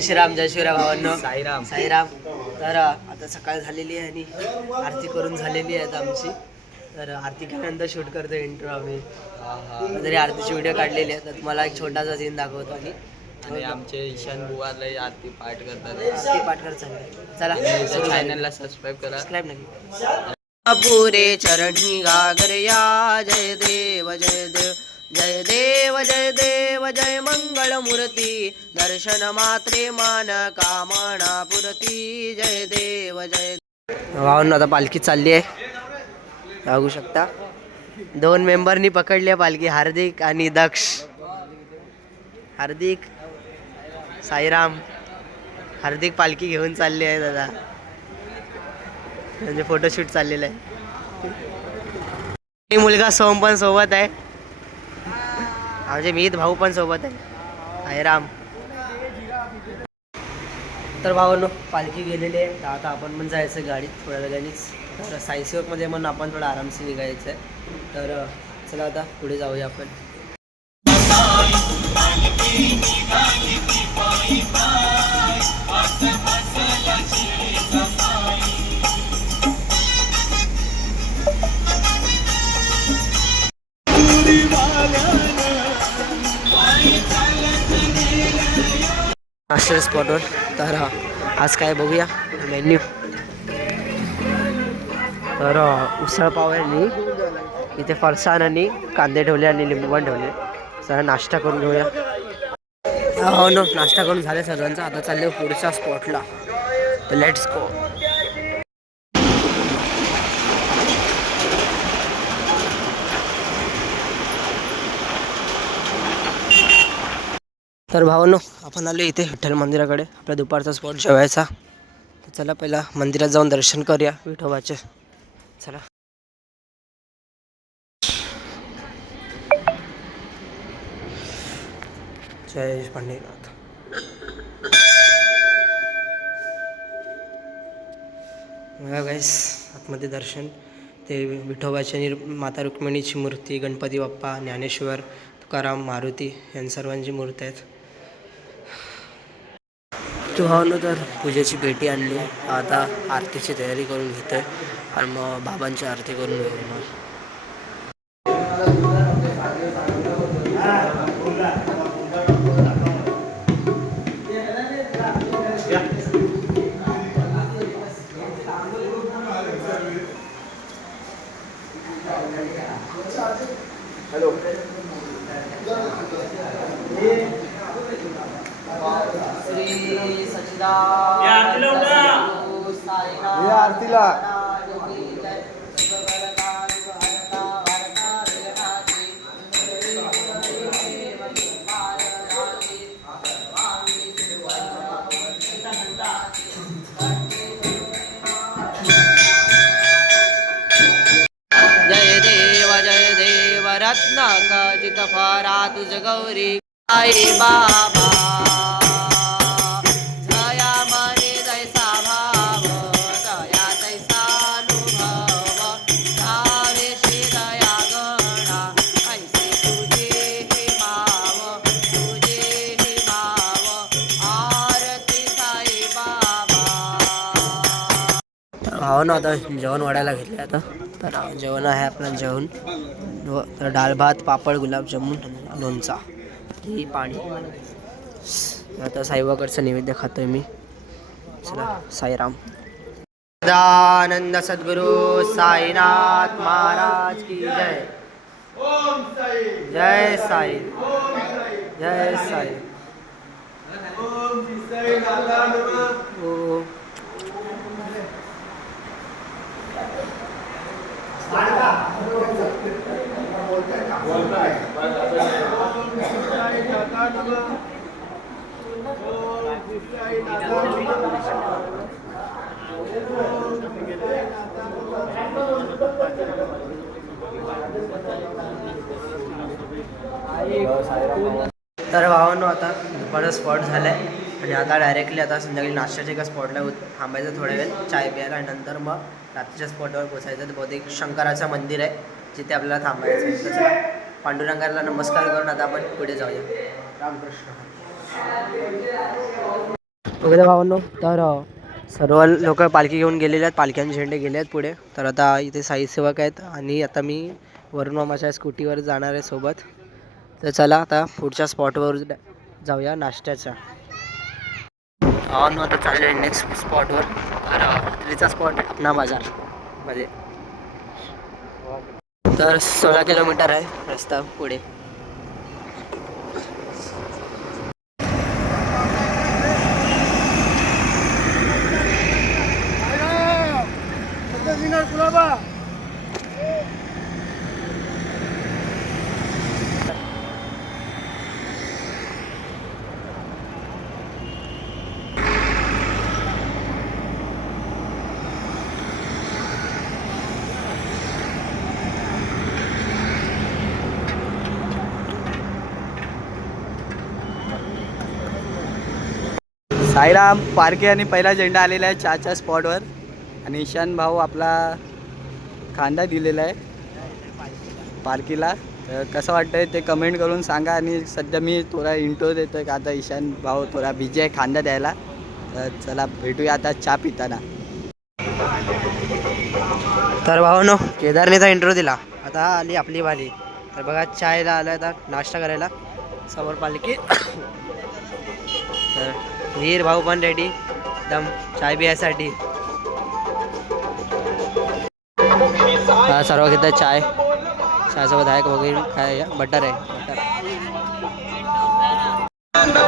जय श्रीराम जय श्रीराम भावांनो. साईराम. साईराम. तर आता सकाळ झालेली आहे आणि आरती करून झालेली आहे आता आमची. तर आरती केल्यानंतर शूट करतो इंट्रो आम्ही. तरी आरतीची व्हिडिओ काढलेली आहे तर तुम्हाला एक छोटासा सीन दाखवतो आणि आणि आमचे ईशान बुवा लय आरती पाठ करतात. आरती पाठकर चालली. चला. चॅनलला सबस्क्राईब करा. सबस्क्राईब नक्की पुरे चरणी गागरया जय देव जय देव. जय देव जय देव जय मंगळ दर्शन मात्रे मान कामना पुरती जय देव जय भावांनो आता पालखी चालली आहे. बघू शकता. दोन मेंबरनी पकडली आहे पालखी हार्दिक आणि दक्ष. हार्दिक साईराम हार्दिक पालखी घेऊन चालली आहे दादा म्हणजे फोटोशूट चाललेलं आहे. मुलगा सोम पण सोबत आहे. आमचे मीत भाऊ पण सोबत आहे. साईराम तर भावांनो पालखी गेलेली आहे. तर आता आपण पण जायचं गाडीत थोड्या वेळानेच तर सायन्स वर्कमध्ये म्हणून आपण थोडं आरामसे निघायचं आहे तर चला आता पुढे जाऊया आपण. मास्टर स्पॉटवर तर आज काय बघूया. मेन्यू तर उसळपाव उसळ पाव आहे इथे फरसाण आणि कांदे ठेवले आणि लिंबू पण ठेवले. सर नाश्ता करून घेऊया. हो नो नाश्ता करून झाले सर्वांचा. आता चालले पुढच्या स्पॉटला लेट्स गो तर भावांनो आपण आलो इथे विठ्ठल मंदिराकडे आपल्या दुपारचा स्पॉट जेवायचा. तर चला पहिला मंदिरात जाऊन दर्शन करूया विठोबाचे. चला. जय पंढरीनाथ बघा गाईस आतमध्ये दर्शन. ते विठोबाची आणि माता रुक्मिणीची मूर्ती गणपती बाप्पा ज्ञानेश्वर तुकाराम मारुती यांच्या सर्वांची मूर्ती आहेत. तू भावनो तर पूजेची पेटी आणली. आता आरतीची तयारी करून घेतोय. आणि मग बाबांची आरती करून घेऊ मग. श्री आरतीला जय देव जय देव रत्नाकाजित फारा तुझ गौरी आई बाबा। भावानं आता जेवण वाढायला घेतलं आता. तर जेवण आहे आपलं जेवण. तर डाळ भात पापड गुलाबजामुन लोणचा. ही पाणी. आता साईबाकडचं नैवेद्य खातोय मी. चला साईराम. सदानंद सद्गुरु साईनाथ महाराज की जय. जय साई. जय साई. ओ. तर भावांनो आता दुपारचा स्पॉट झाला आहे आणि आता डायरेक्टली आता संध्याकाळी नाश्त्याच्या एका स्पॉटला थांबायचं थोड्या वेळ चाय प्यायला आणि नंतर मग रात्रीच्या स्पॉटवर पोचायचं तर बहुतेक शंकराचं मंदिर आहे जिथे आपल्याला थांबायचं आहे. पांडुरंगाला नमस्कार करून आता आपण पुढे जाऊया. रामकृष्ण. वगैरे भावांनो तर सर्व लोक पालखी घेऊन गेलेले आहेत पालख्यांचे झेंडे गेले आहेत पुढे. तर आता इथे साई सेवक आहेत आणि आता मी वरुण मामाच्या स्कूटीवर जाणार आहे सोबत. तर चला आता पुढच्या स्पॉटवर जाऊया नाश्त्याच्या ऑन आता चालू आहे नेक्स्ट स्पॉटवर तर रात्रीचा स्पॉट अपना बाजारमध्ये. तर सोळा किलोमीटर आहे रस्ता पुढे. साईराम पारखे आणि पहिला झेंडा आलेला आहे चहाच्या स्पॉटवर. आणि ईशान भाऊ आपला खांदा दिलेला आहे पारखीला तर कसं वाटतंय ते कमेंट करून सांगा. आणि सध्या मी थोडा इंट्रो देतो आहे का? आता ईशान भाऊ थोडा बिझी आहे खांदा द्यायला. तर चला भेटूया आता चहा पिताना. तर भावानो केदारनेचा इंट्रो दिला. आता आली आपली वाली. तर बघा चायला आलं आता नाश्ता करायला. समोर पालखी. तर वीर भाऊ पण रेडी एकदम चाय पियासाठी. हा सर्व घेतात चाय. चहासोबत आहे वगैरे काय बटर आहे. बटर.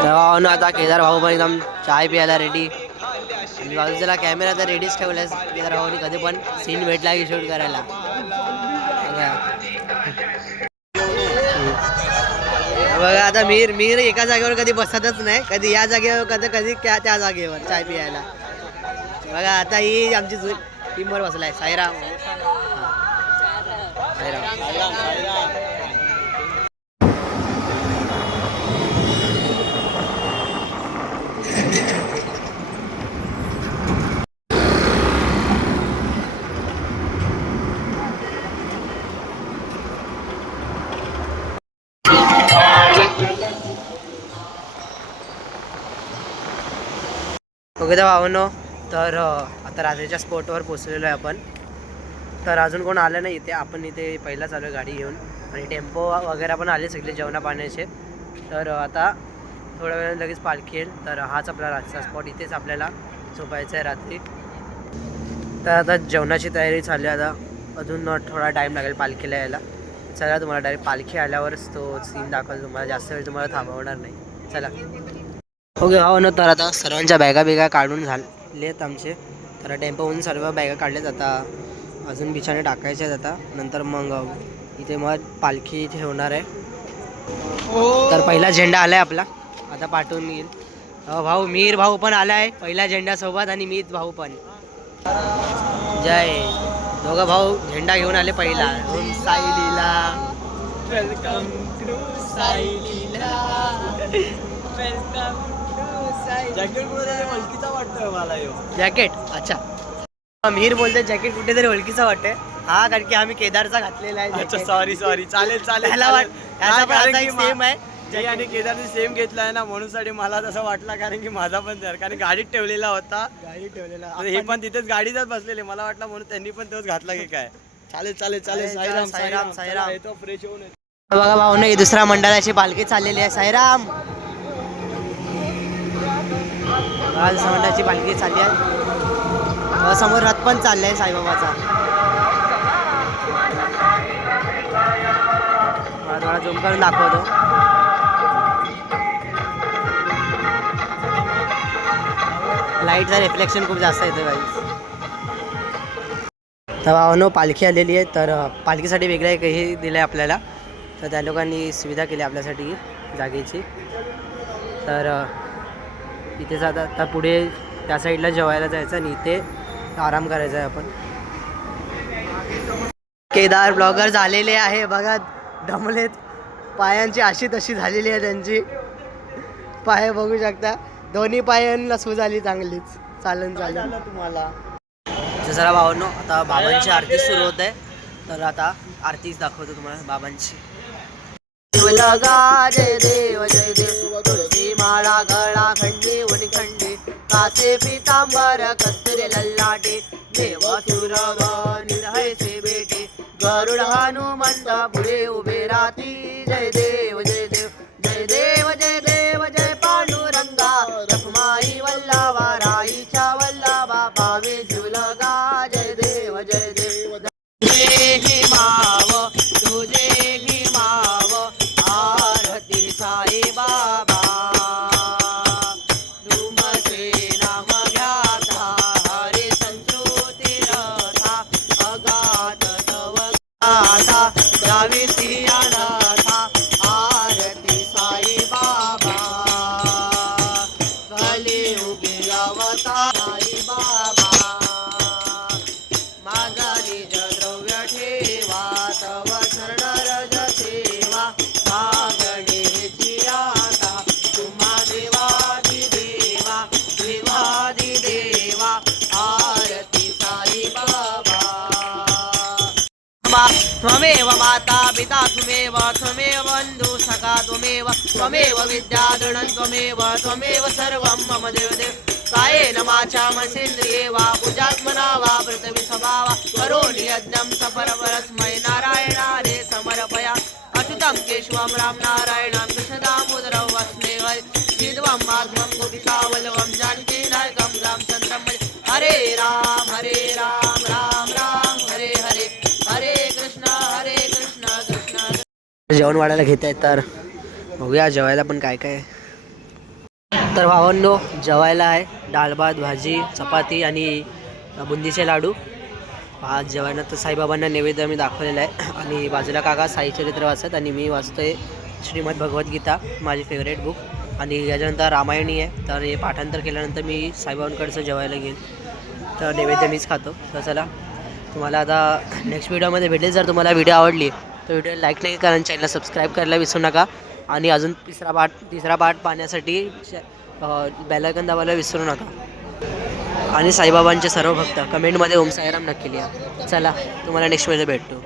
तर आता केदार भाऊ पण एकदम चाय प्यायला रेडी आणि बाजूला कॅमेरा तर रेडीच ठेवलाय केदार भाऊनी कधी पण सीन भेटला की शूट करायला. बघा आता मीर मीर एका जागेवर कधी बसतच नाही. कधी या जागेवर कधी कधी त्या त्या जागेवर चाय पियायला. बघा आता ही आमची टीमवर बसलाय साईराम. हा. साईराम. ओके तर भावनो. तर आता रात्रीच्या स्पॉटवर पोचलेलो आहे आपण. तर अजून कोण आलं नाही इथे. आपण इथे पहिला चालू आहे गाडी घेऊन. आणि टेम्पो वगैरे पण आले सगळे जेवणा पाण्याचे. तर आता थोड्या वेळाने लगेच पालखी येईल तर हाच आपला रातचा स्पॉट इथेच आपल्याला झोपायचा आहे रात्री. तर आता जेवणाची तयारी चालली आहे आता. अजून थोडा टाईम लागेल पालखीला यायला चला तुम्हाला डायरेक्ट पालखी आल्यावरच तो सीन दाखवतो. तुम्हाला जास्त वेळ तुम्हाला थांबवणार नाही. चला. ओके हो ना तर आता सर्वांच्या बॅगा बिगा काढून झालेत आमचे. तर टेम्पोमधून सर्व बॅगा काढल्यात आता. अजून बिछाने टाकायचे आहेत आता. नंतर मग इथे मग पालखी इथे होणार आहे. तर पहिला झेंडा आलाय आपला. आता पाठवून येईल भाऊ मीर भाऊ पण आलाय. पहिल्या झेंड्यासोबत आणि मीत भाऊ पण. जय. दोघं भाऊ झेंडा घेऊन आले पहिला. साईलीला साई लीला वेलकम टू साई ओळखीचा वाटतोय मला जॅकेट अच्छा. मीर बोलते जॅकेट कुठेतरी ओळखीचा वाटते हा कारण की आम्ही केदारचा घातलेला आहे अच्छा jacket. सॉरी सॉरी चालेल चालेल वाट पण असा एक सेम आहे. आणि केदारने सेम घेतला आहे ना म्हणून साठी मला तसं वाटलं कारण की माझा पण तर कारण गाडीत ठेवलेला होता. गाडी ठेवलेला. हे पण तिथेच गाडीतच बसलेले मला वाटलं म्हणून त्यांनी पण तोच घातला की काय. चालेल चालेल चालेल. चालेल, साईराम साईराम, साईराम. येतो फ्रेश होऊन येतो. बघा भाऊ नाही दुसऱ्या मंडळाची पालखी चाललेली आहे. साईराम! आज दुसऱ्या पालखी चालली आहे. समोर रथ पण चाललाय साईबाबाचा. तुम्हाला थोडा झूम करून दाखवतो. लाईटचा रिफ्लेक्शन खूप जास्त येतं काही तर भावानो पालखी आलेली आहे. तर पालखीसाठी वेगळं एक हे दिलं आहे आपल्याला. तर त्या लोकांनी सुविधा केली आपल्यासाठी जागेची. तर इथे जाता आता पुढे त्या साईडला जेवायला जायचं आणि इथे आराम करायचा आहे आपण. केदार ब्लॉगर झालेले आहे बघा दमलेत. पायांची अशी तशी झालेली आहे त्यांची. पाय बघू शकता. दोन्ही पायांना सूज आली चांगलीच. चालन चालन. झालं तुम्हाला? जरा भावांनो आता बाबांची आरती सुरू होत आहे. तर आता आरतीच दाखवतो तुम्हाला बाबांची. देव लगा जय देव. ಮಾಳಾಗಳ ಕಂಡಿ ಒಡಿಖಂಡಿ ಕಾಸೆ ಪೀತಾಂಬರ ಕಸ್ತೂರಿ ಲಲ್ಲಾಟಿ ದೇವ ಶಿವರಾಗ त्वमेव माता पिता त्वमेव त्वमेव बन्धु सखा त्वमेव त्वमेव विद्याधृणं त्वमेव त्वमेव सर्वं मम देवदेव। कायेन वाचामसेन्द्रिये वा पूजात्मना वा पृथिवी स्वभावा करोणि यज्ञं सफलपरस्मै नारायणारे समर्पया। अच्युतं केशवं राम नारायणं जेवण वाढायला घेत आहेत तर बघूया जेवायला पण काय काय. तर भावांनो जेवायला आहे डाळ भात भाजी चपाती आणि बुंदीचे लाडू. आज जेवायला तर साईबाबांना नैवेद्य मी दाखवलेला आहे. आणि बाजूला काका साई चरित्र वाचत आणि मी वाचतोय श्रीमद भगवद्गीता माझी फेवरेट बुक आणि याच्यानंतर रामायणी आहे. तर हे पाठांतर केल्यानंतर मी साईबाबांकडचं जेवायला घेईन. तर नैवेद्य मीच खातो. तर चला तुम्हाला आता नेक्स्ट व्हिडिओमध्ये भेटेल. जर तुम्हाला व्हिडिओ आवडली तर व्हिडिओ लाईक नाही करा आणि चॅनल सबस्क्राईब करायला विसरू नका. आणि अजून तिसरा पार्ट तिसरा पार्ट पाहण्यासाठी बेलायकन दाबायला विसरू नका. आणि साईबाबांचे सर्व भक्त कमेंटमध्ये ओम साईराम नक्की लिहा. चला तुम्हाला नेक्स्ट वेळेला भेटतो.